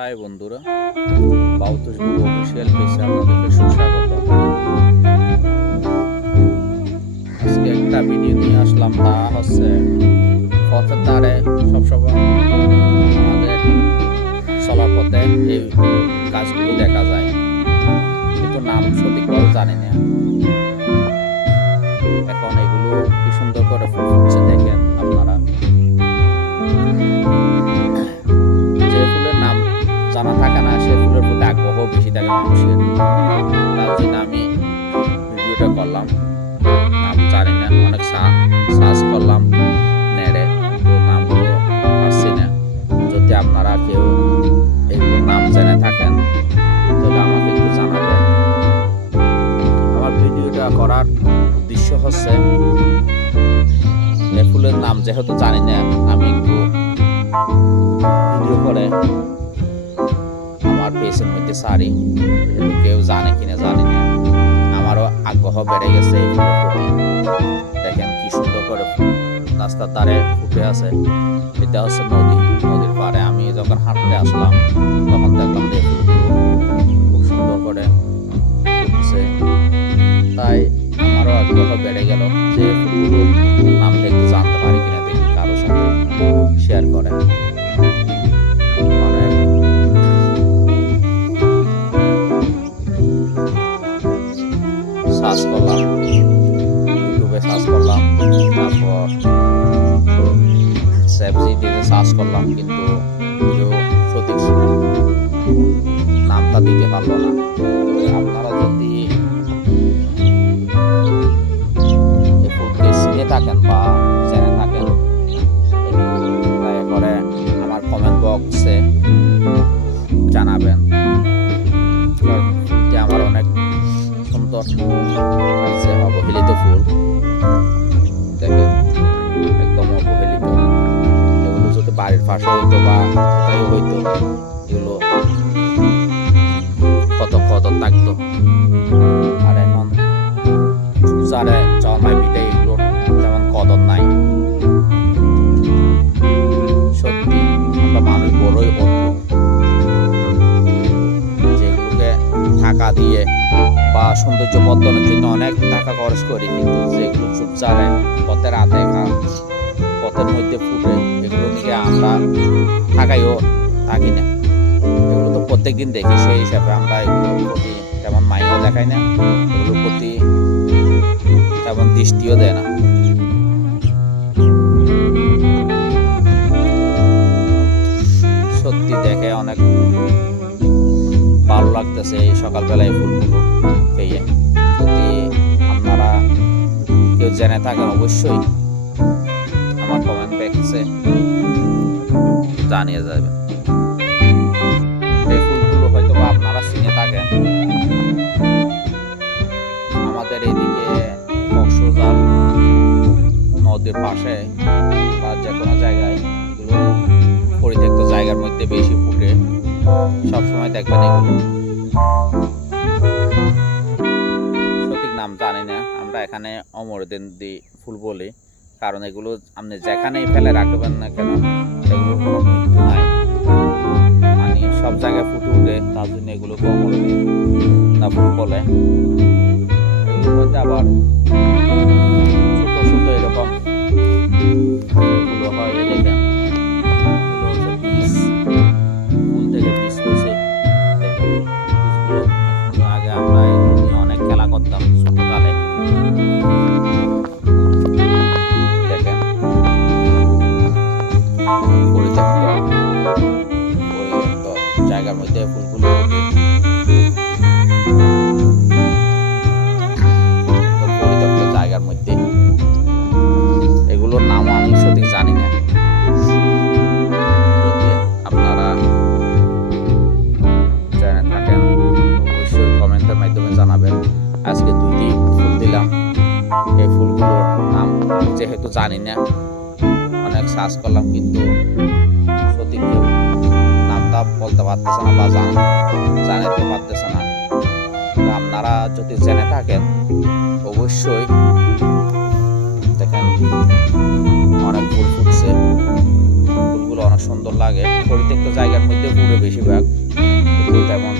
High বন্ধুরা বাউতুস গুরু official পেজে আপনাদেরকে সুস্বাগত। আজকে একটা ভিডিও নিয়ে আসলাম, তা হচ্ছে পথের ধারে সবসময় আমাদের চলার পথে এই গাছগুলো দেখা যায়। কিন্তু নাম সঠিকভাবে জানি না। এখন এগুলো কি সুন্দর করে ফুল ফুটছে? মানুষের তার জন্য আমি ভিডিওটা করলাম। নাম জানি না, অনেক সার্চ করলাম নেড়ে তো নামগুলো পাচ্ছি না। যদি আপনারা কেউ এগুলো নাম জেনে থাকেন, তাহলে আমাকে একটু জানাবেন। আমার ভিডিওটা করার উদ্দেশ্য হচ্ছে ফুলের নাম যেহেতু জানি না, আমি একটু ভিডিও করে পেজের মধ্যে সারি। কেউ জানে কিনা, জানি না। আমারও আগ্রহ বেড়ে গেছে দেখেন কি সুন্দর করে রাস্তার ধারে ফুটে আছে। এটা হচ্ছে নদী। নদীর পাড়ে আমি যখন হাঁটতে আসলাম, তখন দেখলাম যে খুব সুন্দর করে তাই আমারও আগ্রহ বেড়ে গেল। সার্চ করলাম। ইউটিউবে সার্চ করলাম, তারপর দিয়ে সার্চ করলাম, কিন্তু কেউ নামটা দিতে পারল না। তবে আপনারা যদি সুন্দর। লাগছে অবহেলিত ফুল। দেখেন, একদম অবহেলিত। এগুলো যদি বাড়ির পাশে হইতো বা কোথায় হইতো, এগুলো কত কত থাকতো। আর সৌন্দর্য বর্ধনের জন্য অনেক টাকা খরচ করি, কিন্তু যেগুলো চুপচারে পথের হাতে পথের মধ্যে ফুটে, এগুলো নিয়ে আমরা থাকাইও থাকি না। এগুলো তো প্রত্যেকদিন দেখি, সেই হিসাবে আমরা এগুলোর প্রতি তেমন মাইও দেখাই না, এগুলোর প্রতি তেমন দৃষ্টিও দেয় না। সত্যি দেখে অনেক ভালো লাগতেছে এই সকালবেলায় ফুলগুলো। জেনে থাকেন অবশ্যই। আমার কমেন্ট বক্সে জানিয়ে যাবেন। এই ফুলগুলো হয়তো বা আপনারা চিনে থাকেন। আমাদের এদিকে কক্সবাজার নদীর পাশে বা যে কোনো জায়গায় এগুলো পরিত্যক্ত জায়গার মধ্যে বেশি ফুটে। সবসময় দেখবেন এগুলো। সঠিক নাম জানি না। আমরা এখানে অমরদিন দি ফুল বলি। কারণ এগুলো আপনি যেখানেই ফেলে রাখবেন না কেন এগুলো কোনো মৃত্যু নাই। মানে সব জায়গায় ফুটে উঠে তার জন্য অমরদিন না ফুল বলে। এগুলোর মধ্যে আবার যেহেতু জানি না অনেক সার্চ করলাম, কিন্তু সঠিক কেউ নামটা বলতে পারতেছে না বা জান জানাতে পারতেছে না। তো আপনারা যদি জেনে থাকেন, অবশ্যই দেখেন অনেক ফুল ফুটছে। ফুলগুলো অনেক সুন্দর লাগে। পরিত্যক্ত জায়গার মধ্যে পুরো বেশিরভাগ। তেমন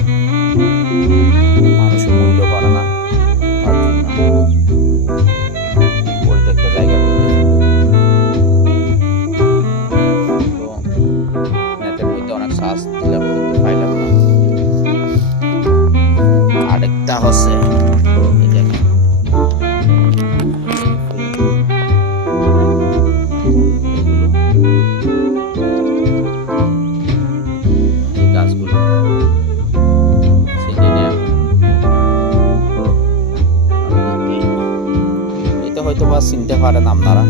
পারেন আপনারা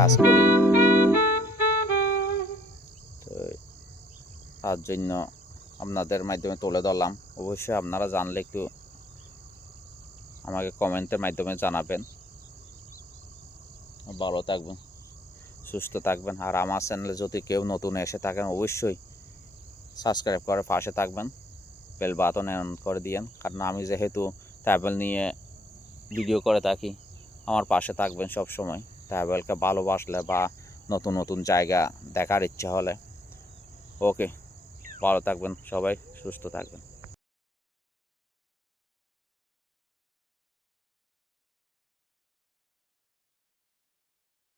কাজ করি। তো তার জন্য আপনাদের মাধ্যমে তুলে ধরলাম। অবশ্যই আপনারা জানলে একটু আমাকে কমেন্টের মাধ্যমে জানাবেন। ভালো থাকবেন, সুস্থ থাকবেন। আর আমার চ্যানেলে যদি কেউ নতুন এসে থাকেন, অবশ্যই সাবস্ক্রাইব করে পাশে থাকবেন। বেল বাটন অন করে দিয়েন। কারণ আমি যেহেতু ট্রাভেল নিয়ে ভিডিও করে থাকি, আমার পাশে থাকবেন সব সময় ট্রাভেলকে ভালোবাসলে বা নতুন নতুন জায়গা দেখার ইচ্ছা হলে। ওকে ভালো থাকবেন সবাই, সুস্থ থাকবেন।